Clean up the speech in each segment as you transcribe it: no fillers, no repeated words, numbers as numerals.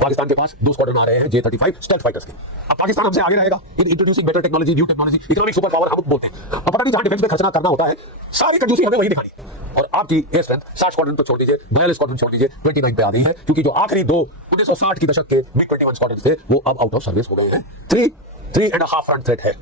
पाकिस्तान के पास 2 स्क्वाड्रन आ रहे हैं J-35 स्टेल्थ फाइटर्स के। अब पाकिस्तान हमसे आगे रहेगा in introducing better technology, new technology, economic super power हम बोलते हैं। अब पता नहीं जहां डिफेंस में खर्चा करना होता है सारी कंजूसी हमें वही दिखानी। और आपकी एयर स्ट्रेंथ 60 स्क्वाड्रन तो छोड़ दीजिए, 42 स्क्वाड्रन छोड़ दीजिए, 29 पे आ गई है, क्योंकि जो आखिरी 2 1960 की दशक के MiG-21 स्क्वाड्रन थे वो अब आउट ऑफ सर्विस हो गए हैं। 3.5 फ्रंट थ्रेट है।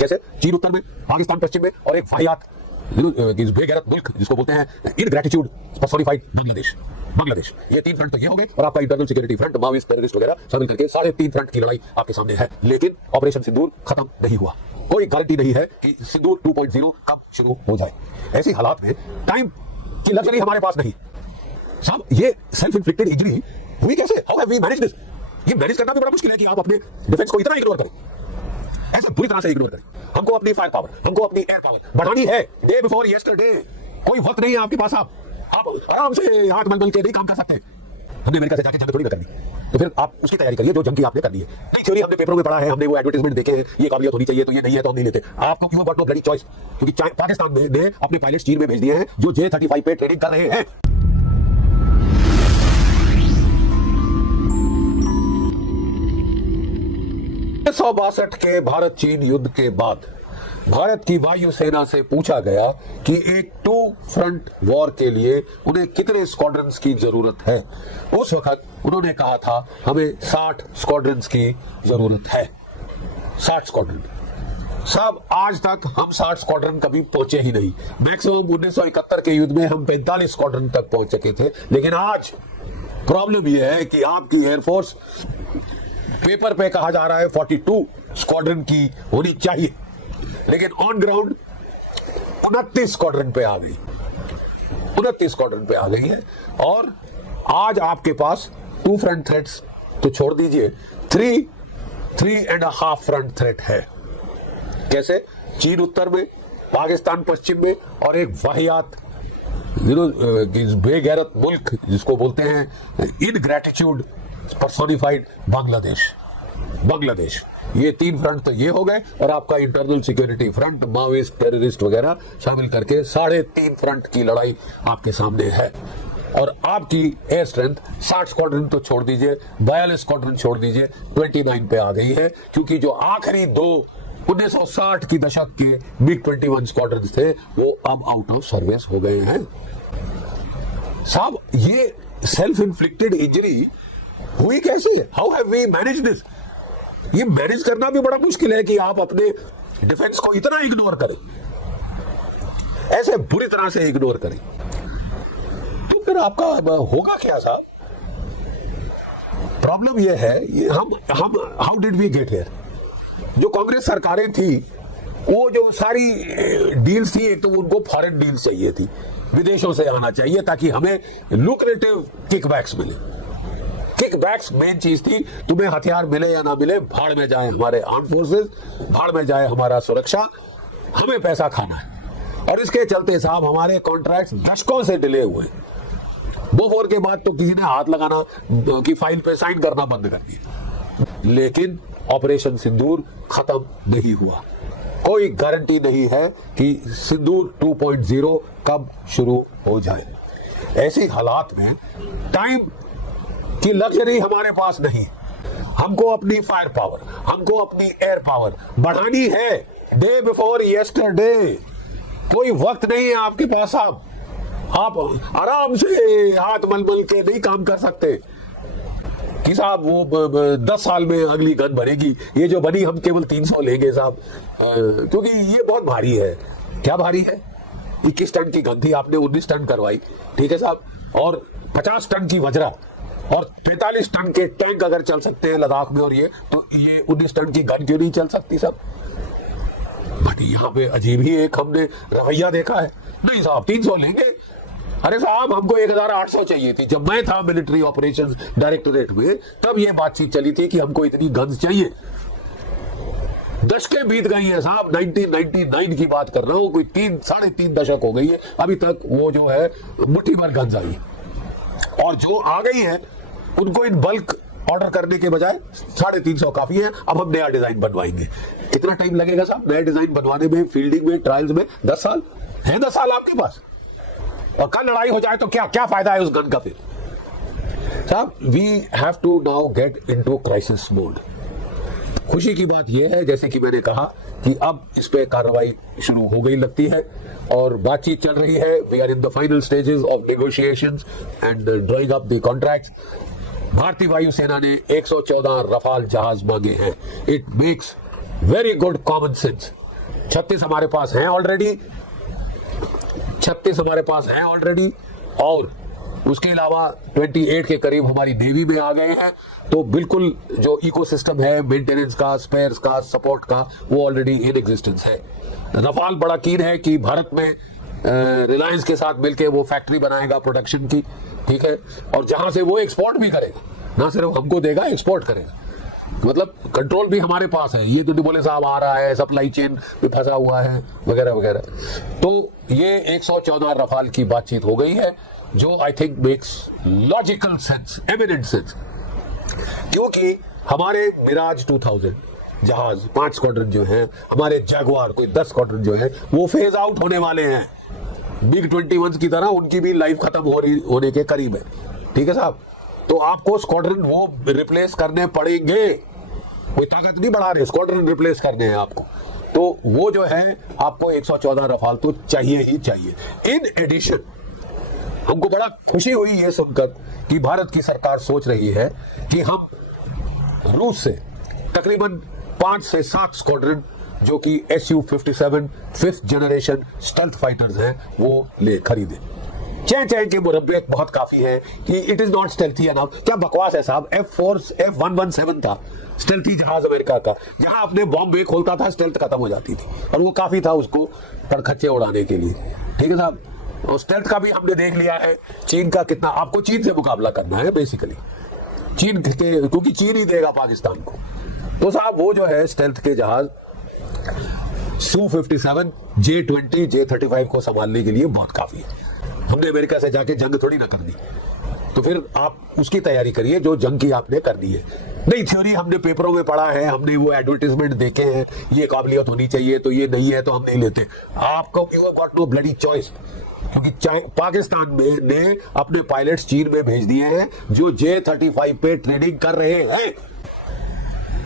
कैसे? चीन उत्तर में, पाकिस्तान पश्चिम में, और एक वाहियात बेगैरत मुल्क जिसको बोलते हैं इनग्रेटिट्यूड पर्सोनिफाइड बांग्लादेश। ये 3 फ्रंट तो ये हो गए, और आपका internal security front, Maoist, terrorist वगैरह शामिल करके 3.5 फ्रंट की लड़ाई आपके सामने है। लेकिन ऑपरेशन सिंदूर खत्म नहीं हुआ। कोई गारंटी नहीं है कि सिंदूर 2.0 कब शुरू हो जाए। ऐसी हालात में टाइम की लग्जरी हमारे पास नहीं। साहब ये सेल्फ इन्फ्लिक्टेड इंजरी हुई कैसे? How have we manage this? ये मैनेज करना भी बड़ा मुश्किल है कि आप अपने डिफेंस को इतना इग्नोर करें, ऐसे बुरी तरह से इग्नोर करें। हमको अपनी फायर पावर, हमको अपनी एयर पावर बढ़ानी है। डे बिफोर यस्टरडे, कोई वक्त नहीं है आपके पास। आप आराम से हाथ मल के नहीं काम कर सकते। हमने अमेरिका से जाके जंग थोड़ी ना करनी, तो फिर आप उसकी तैयारी करिए जो जंग की आपने करनी है। नहीं थ्योरी हमने पेपरों में पढ़ा है, हमने वो एडवर्टाइजमेंट देखे हैं, ये काबिलियत होनी चाहिए तो ये नहीं है तो हम नहीं लेते। आपको क्यों बट नो ब्लडी चॉइस, क्योंकि पाकिस्तान ने अपने पायलट चीन में भेज दिए हैं जो J-35 पे ट्रेनिंग कर रहे हैं। 1962 के भारत चीन युद्ध के बाद भारत की वायुसेना से पूछा गया कि एक 2 फ्रंट वॉर के लिए उन्हें कितने स्क्वाड्रन्स की जरूरत है। उस वक्त उन्होंने कहा था हमें 60 स्क्वाड्रन्स की जरूरत है। 60 स्क्वाड्रन। साहब आज तक हम 60 स्क्वाड्रन कभी पहुंचे ही नहीं। मैक्सिमम 1971 के युद्ध में हम 45 स्क्वाड्रन तक पहुंच सके थे। लेकिन आज प्रॉब्लम यह है कि आपकी एयरफोर्स पेपर पे कहा जा रहा है 42 स्क्वाड्रन की होनी चाहिए, लेकिन ऑन ग्राउंड 29 स्क्वाड्रन पे आ गई। 29 स्क्वाड्रन पे आ गई है। और आज आपके पास 2 फ्रंट थ्रेट्स तो छोड़ दीजिए, 3.5 फ्रंट थ्रेट है। कैसे? चीन उत्तर में, पाकिस्तान पश्चिम में, और एक वाहियात बेगैरत मुल्क जिसको बोलते हैं इनग्रेटिट्यूड पर्सोनिफाइड बांग्लादेश। ये 3 फ्रंट तो ये हो गए, और आपका internal security front, Maoist, terrorist वगैरह शामिल करके 3.5 फ्रंट की लड़ाई आपके सामने है। और आपकी एयर स्ट्रेंथ 60 स्क्वाड्रन तो छोड़ दीजिए, 42 स्क्वाड्रन छोड़ दीजिए, 29 पे आ गई है, क्योंकि जो आखिरी 2 1960 की दशक के MiG-21 स्क्वाड्रन थे वो अब आउट ऑफ सर्विस हो गए हैं। साहब ये सेल्फ इन्फ्लिक्टेड इंजरी हुई कैसी है? How have we manage this? ये मैनेज करना भी बड़ा मुश्किल है कि आप अपने डिफेंस को इतना इग्नोर करें, ऐसे बुरी तरह से इग्नोर करें। तो फिर आपका होगा क्या साहब? प्रॉब्लम ये है, हम how did we get here? जो कांग्रेस सरकारें थी वो जो सारी डील्स थी, एक तो उनको फॉरेन डील्स चाहिए थी, विदेशों से आना चाहिए ताकि हमें लुक्रेटिव किकबैक्स मिले। किकबैक्स मेन चीज थी। तुम्हें हथियार मिले या ना मिले, भाड़ में जाए हमारे आर्म फोर्सेस, भाड़ में जाए हमारा सुरक्षा, हमें पैसा खाना है। और इसके चलते साहब हमारे कॉन्ट्रैक्ट्स दशकों से डिले हुए। बोफोर के बाद तो किसी ने हाथ लगाना की फाइल पे साइन करना बंद कर दिया। लेकिन ऑपरेशन सिंदूर खत्म नहीं हुआ। कोई गारंटी नहीं है कि सिंदूर 2.0 कब शुरू हो जाए। ऐसी हालात में टाइम की लग्जरी हमारे पास नहीं। हमको अपनी फायर पावर, हमको अपनी एयर पावर बढ़ानी है। डे बिफोर यस्टरडे, कोई वक्त नहीं है आपके पास। आप आराम से हाथ मल के नहीं काम कर सकते कि साहब वो 10 साल में अगली गन बनेगी, ये जो बनी हम केवल 300 लेंगे साहब, क्योंकि ये बहुत भारी है। क्या भारी है? 21 टन की गन थी, आपने 19 टन करवाई, ठीक है साहब, और 50 टन की वज्रा और 45 टन के टैंक अगर चल सकते हैं लद्दाख में, और ये तो ये 19 टन की गन क्यों नहीं चल सकती साहब? बट यहाँ पे अजीब ही एक हमने रवैया देखा है। नहीं साहब 300 लेंगे। अरे साहब हमको 1800 चाहिए थी। जब मैं था मिलिट्री ऑपरेशंस डायरेक्टोरेट में, तब ये बातचीत चली थी कि हमको इतनी गन्स चाहिए। दशकें बीत गई है साहब, 1999 की बात कर रहा हूं, कोई 3-3.5 दशक हो गई है, अभी तक वो जो है मुट्ठी भर गन्स आई। और जो आ गई है उनको इन बल्क ऑर्डर करने के बजाय 350 काफी है। अब हम नया डिजाइन बनवाएंगे। कितना टाइम लगेगा साहब नया डिजाइन बनवाने में, फील्डिंग में, ट्रायल्स में? 10 साल है। 10 साल आपके पास, और कल लड़ाई हो जाए तो क्या क्या फायदा है उस गन का? फिर साहब, we have to now get into crisis mode. खुशी की बात यह है, जैसे कि मैंने कहा, कि अब इस पे कार्रवाई शुरू हो गई लगती है और बातचीत चल रही है। We are in the final stages of negotiations and drawing up the contracts. भारतीय वायुसेना ने 114 रफाल जहाज मांगे हैं। It makes very good common sense. 36 हमारे पास हैं ऑलरेडी, 36 हमारे पास हैं ऑलरेडी, और उसके अलावा 28 के करीब हमारी नेवी में आ गए हैं। तो बिल्कुल जो इकोसिस्टम है मेंटेनेंस का, स्पेयर्स का, सपोर्ट का, वो ऑलरेडी इन एग्जिस्टेंस है। रफाल बड़ा कीन है कि भारत में रिलायंस के साथ मिलकर वो फैक्ट्री बनाएगा प्रोडक्शन की, ठीक है, और जहां से वो एक्सपोर्ट भी करेगा, ना सिर्फ हमको देगा, एक्सपोर्ट करेगा। मतलब कंट्रोल भी हमारे पास है। ये तो नहीं बोले साहब आ रहा है, सप्लाई चेन में फंसा हुआ है वगैरह वगैरह। तो ये 114 रफाल की बातचीत हो गई है, जो I think makes logical sense, eminent sense, क्योंकि हमारे मिराज 2000 जहाज 5 स्क्वाड्रन जो है, हमारे जैगुआर कोई 10 स्क्वाड्रन जो है, वो फेज आउट होने वाले हैं। बिग 21 की तरह उनकी भी लाइफ खत्म होने के करीब है, ठीक है साहब। तो आपको स्क्वाड्रन वो रिप्लेस करने पड़ेंगे, कोई ताकत नहीं बढ़ा रहे, स्क्वाड्रन रिप्लेस करने हैं आपको। तो वो जो है आपको 114 रफाल तो चाहिए ही चाहिए। इन एडिशन हमको बड़ा खुशी हुई ये सुनकर कि भारत की सरकार सोच रही है कि हम रूस से तकरीबन 5 से 7 स्क्वाड्रन जो कि Su-57 5th generation stealth fighters हैं वो ले खरीदे। चह के मुरब्बे बहुत काफी है कि it is not stealthy enough. क्या बकवास है साहब। F117 था स्टेल्थी जहाज अमेरिका का, जहां अपने बॉम्ब भी खोलता था स्टेल्थ खत्म हो जाती थी, और वो काफी था उसको कड़खच्चे उड़ाने के लिए, ठीक है साहब। और स्टेल्थ का भी हमने देख लिया है चीन का कितना, आपको चीन से मुकाबला करना है बेसिकली, चीन के, क्योंकि चीन ही देगा पाकिस्तान को। तो साहब वो जो है स्टेल्थ के जहाज Su-57, J-20, J-35 को संभालने के लिए बहुत काफी है। हमने अमेरिका से जाके जंग थोड़ी ना करनी, तो फिर आप उसकी तैयारी करिए जो जंग की आपने करनी है। नहीं, थ्योरी हमने पेपरों में पढ़ा है, हमने वो एडवर्टाइजमेंट देखे हैं, ये काबिलियत होनी चाहिए, तो ये नहीं है तो हम नहीं लेते। आपको you have got no bloody choice, क्योंकि पाकिस्तान ने अपने पायलट्स चीन में भेज दिए हैं जो J-35 पे ट्रेनिंग कर रहे हैं।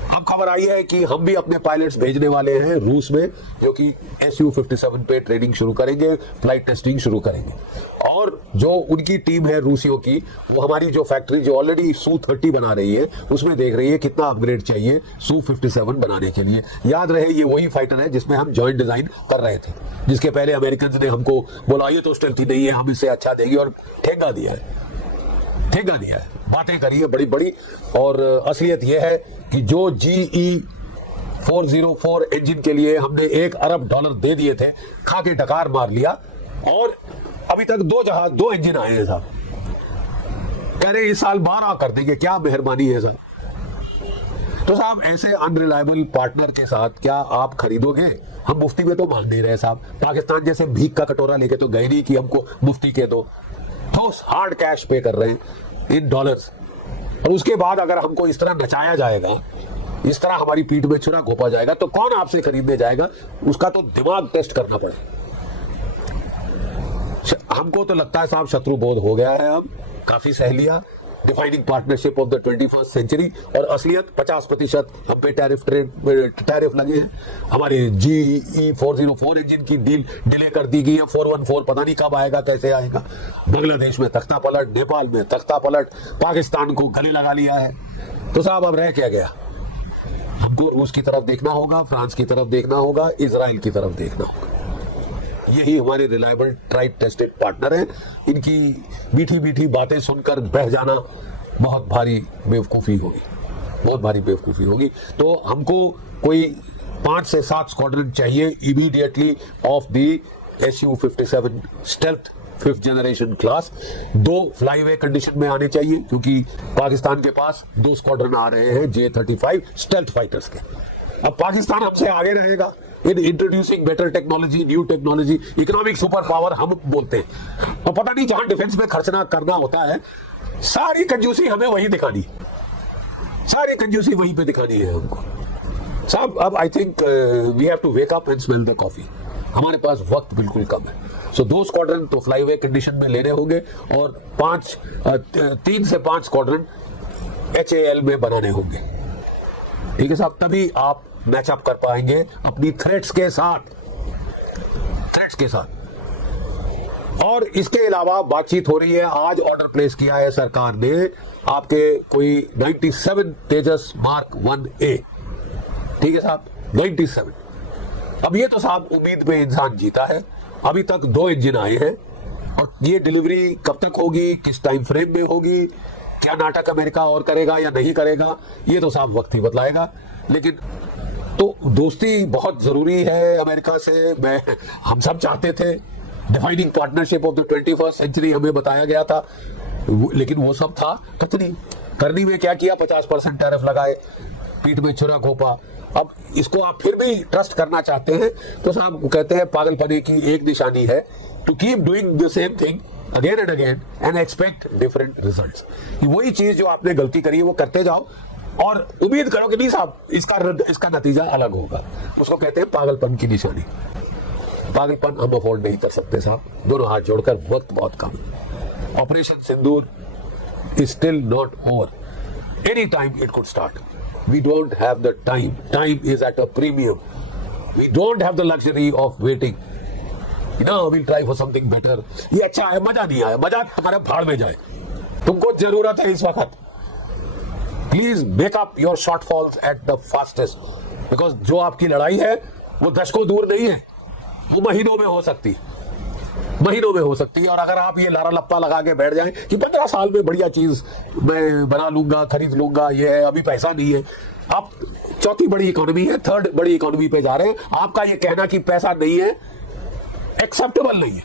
अब खबर आई है कि हम भी अपने पायलट्स भेजने वाले हैं रूस में, जो कि Su-57 पे ट्रेनिंग शुरू करेंगे, फ्लाइट टेस्टिंग शुरू करेंगे। और जो उनकी टीम है रूसियों की, वो हमारी जो फैक्ट्री जो ऑलरेडी Su-30 बना रही है उसमें देख रही है कितना अपग्रेड चाहिए Su-57 बनाने के लिए। याद रहे ये वही फाइटर है जिसमें हम जॉइंट डिजाइन कर रहे थे, जिसके पहले अमेरिकन ने हमको बोला ये तो स्टेल्थी नहीं है, हम इससे अच्छा देंगे, और ठेका दिया है, बातें करी है बड़ी बड़ी। और असलियत यह है कि जो GE-404 इंजन के लिए हमने $1 अरब दे दिए थे, खा के डकार मार लिया, और अभी तक 2 इंजन आए हैं साहब। कह रहे इस साल 12 कर देंगे, क्या मेहरबानी है साहब। तो साहब ऐसे अनरिलायबल पार्टनर के साथ क्या आप खरीदोगे? हम मुफ्ती में तो मांग नहीं रहे साहब। पाकिस्तान जैसे भीख का कटोरा लेके तो गए नहीं कि हमको मुफ्ती के दो, तो हार्ड कैश पे कर रहे हैं इन डॉलर्स। और उसके बाद अगर हमको इस तरह नचाया जाएगा, इस तरह हमारी पीठ में छुरा घोपा जाएगा, तो कौन आपसे खरीदने जाएगा? उसका तो दिमाग टेस्ट करना पड़ेगा। हमको तो लगता है साहब शत्रु बोध हो गया है, अब काफी सह लिया। Defining partnership of the 21st century, और असलियत 50% हम पे टैरिफ लगे हैं। हमारे GE-404 इंजन की डील डिले कर दी गई है। 414 पता नहीं कब आएगा, कैसे आएगा। बांग्लादेश में तख्ता पलट, नेपाल में तख्ता पलट, पाकिस्तान को गले लगा लिया है। तो साहब अब रह क्या गया? हमको रूस की तरफ देखना होगा, फ्रांस की तरफ देखना होगा, इजराइल की तरफ देखना होगा। यही हमारे रिलायबल ट्राइड टेस्टेड पार्टनर हैं। इनकी मीठी मीठी बातें सुनकर बह जाना बहुत भारी बेवकूफ़ी होगी, बहुत भारी बेवकूफ़ी होगी। तो हमको कोई 5 से 7 स्क्वाड्रन चाहिए immediately of the Su-57 stealth 5th generation class. 2 flyway condition में आने चाहिए, क्योंकि पाकिस्तान के पास 2 स्क्वाड्रन आ रहे हैं J-35 स्टेल्थ फाइटर्स के। अब पाकिस्तान हमसे आगे रहेगा in introducing better technology, new technology, economic super power हम बोलते हैं। और पता नहीं जहां डिफेंस में खर्चना करना होता है, सारी कंजूसी हमें वही दिखानी, सारी कंजूसी वहीं पे दिखानी है हमको साहब। अब I think we have to wake up and smell the coffee. हमारे पास वक्त बिल्कुल कम है। सो 2 स्क्वाड्रन तो फ्लाईवे कंडीशन में लेने होंगे और 3 से 5 स्क्वाड्रन HAL में बनाने होंगे। ठीक है साहब, तभी आप मैचअप कर पाएंगे अपनी थ्रेट्स के साथ। और इसके अलावा बातचीत हो रही है, आज ऑर्डर प्लेस किया है सरकार ने आपके कोई 97 तेजस मार्क 1A। ठीक है साहब, 97। अब ये तो साहब उम्मीद पे इंसान जीता है। अभी तक 2 इंजन आए हैं और ये डिलीवरी कब तक होगी, किस टाइम फ्रेम में होगी, क्या नाटक अमेरिका और करेगा या नहीं करेगा, ये तो साहब वक्त ही बतलाएगा। लेकिन तो दोस्ती बहुत जरूरी है अमेरिका से। हम सब चाहते थे, defining partnership of the 21st century हमें बताया गया था, लेकिन वो सब था कतनी। करनी में क्या किया, 50% टैरिफ लगाए, पीठ में छुरा घोपा। अब इसको आप फिर भी ट्रस्ट करना चाहते हैं तो साहब कहते हैं पागलपने की एक निशानी है, to keep doing the same thing again and again and expect different results. वही चीज जो आपने गलती करी है वो करते जाओ और उम्मीद करो कि नहीं साहब इसका नतीजा अलग होगा। उसको कहते हैं पागलपन की निशानी। पागलपन हम अफोर्ड नहीं कर सकते साहब, दोनों हाथ जोड़कर, वक्त बहुत कम है। Operation Sindoor is still not over. Any time it could start. We don't have the time. Time is at a premium. We don't have the luxury of waiting. We'll try for something better. ये अच्छा है, मजा नहीं आया, मजा तुम्हारे भाड़ में जाए। तुमको जरूरत है इस वक्त। Please make up your shortfalls at the fastest. Because जो आपकी लड़ाई है वो दशकों दूर नहीं है, वो महीनों में हो सकती है। और अगर आप ये लारा लप्पा लगा के बैठ जाएं कि 15 साल में बढ़िया चीज मैं बना लूंगा, खरीद लूंगा, ये है, अभी पैसा नहीं है। आप 4थी बड़ी इकोनॉमी है, 3rd बड़ी इकोनॉमी पे जा रहे हैं। आपका ये कहना कि पैसा नहीं है एक्सेप्टेबल नहीं है।